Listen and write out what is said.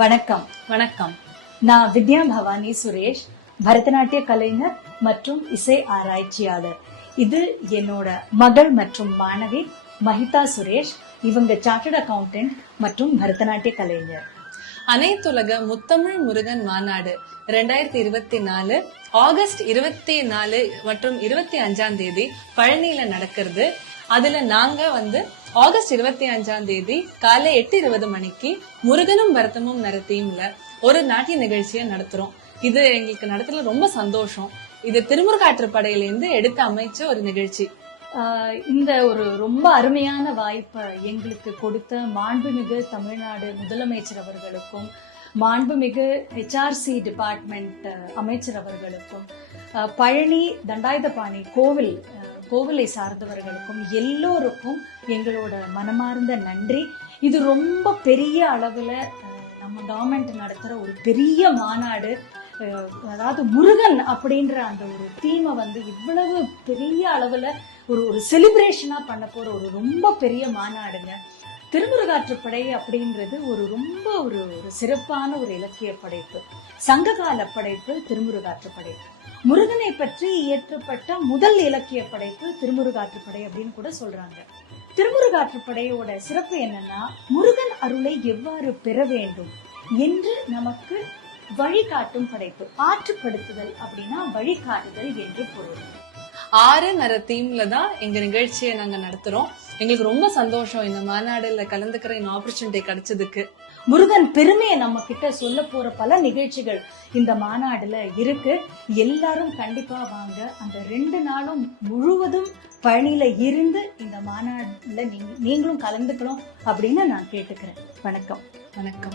வணக்கம். வணக்கம். நான் வித்யா பவானி சுரேஷ், பரதநாட்டிய கலைஞர் மற்றும் இசை ஆராய்ச்சியாளர். இது என்னோட மகள் மற்றும் மாணவி மஹிதா சுரேஷ். இவங்க சார்ட்டர்ட் அக்கவுண்டன்ட் மற்றும் பரதநாட்டிய கலைஞர். அனைத்துலக முத்தமிழ் முருகன் மாநாடு 2024 ஆகஸ்ட் 24 மற்றும் 25 பழனியில நடக்கிறது. அதுல நாங்க ஆகஸ்ட் 25 காலை 8:20 மணிக்கு முருகனும் பரதமும் நடத்தியும்ல ஒரு நாட்டிய நிகழ்ச்சியை நடத்துறோம். இது எங்களுக்கு நடத்துல ரொம்ப சந்தோஷம். இது திருமுருகாற்றுப்படையிலிருந்து எடுத்து அமைச்ச ஒரு நிகழ்ச்சி. இந்த ஒரு ரொம்ப அருமையான வாய்ப்பை எங்களுக்கு கொடுத்த மாண்புமிகு தமிழ்நாடு முதலமைச்சர் அவர்களுக்கும், மாண்புமிகு HRC டிபார்ட்மெண்ட் அமைச்சர் அவர்களுக்கும், பழனி தண்டாயுதபாணி கோவிலை சார்ந்தவர்களுக்கும் எல்லோருக்கும் எங்களோட மனமார்ந்த நன்றி. இது ரொம்ப பெரிய அளவுல நம்ம கவர்மெண்ட் நடத்துற ஒரு பெரிய மாநாடு. அதாவது முருகன் அப்படின்ற அந்த ஒரு தீமை இவ்வளவு பெரிய அளவுல ஒரு செலிப்ரேஷனா பண்ண போற ஒரு ரொம்ப பெரிய மாநாடுங்க. திருமுருகாற்றுப்படை அப்படின்றது ரொம்ப ஒரு சிறப்பான ஒரு இலக்கிய படைப்பு, சங்ககால படைப்பு திருமுருகாற்றுப்படை. முருகனை பற்றி இயற்றப்பட்ட முதல் இலக்கிய படைப்பு திருமுருகாற்றுப்படை அப்படின்னு கூட சொல்றாங்க. திருமுருகாற்றுப்படையோட சிறப்பு என்னன்னா, முருகன் அருளை எவ்வாறு பெற வேண்டும் என்று நமக்கு வழிகாட்டும் படைப்பு. ஆற்றுப்படுத்துதல் அப்படின்னா வழிகாட்டுதல் என்று பொருள். 6 நர தீம்ல தான் எங்க நிகழ்ச்சியை நாங்க நடத்துறோம். எங்களுக்கு ரொம்ப சந்தோஷம் இந்த மாநாடுல கலந்துக்கிற இந்த ஆப்பர்ச்சுனிட்டி கிடைச்சதுக்கு. முருகன் பெருமையை நம்ம கிட்ட சொல்ல போற பல நிகழ்ச்சிகள் இந்த மாநாடுல இருக்கு. எல்லாரும் கண்டிப்பா வாங்க. அந்த 2 நாளும் முழுவதும் பழனியில இருந்து இந்த மாநாடுல நீங்களும் கலந்துக்கணும் அப்படின்னு நான் கேட்டுக்கிறேன். வணக்கம். வணக்கம்.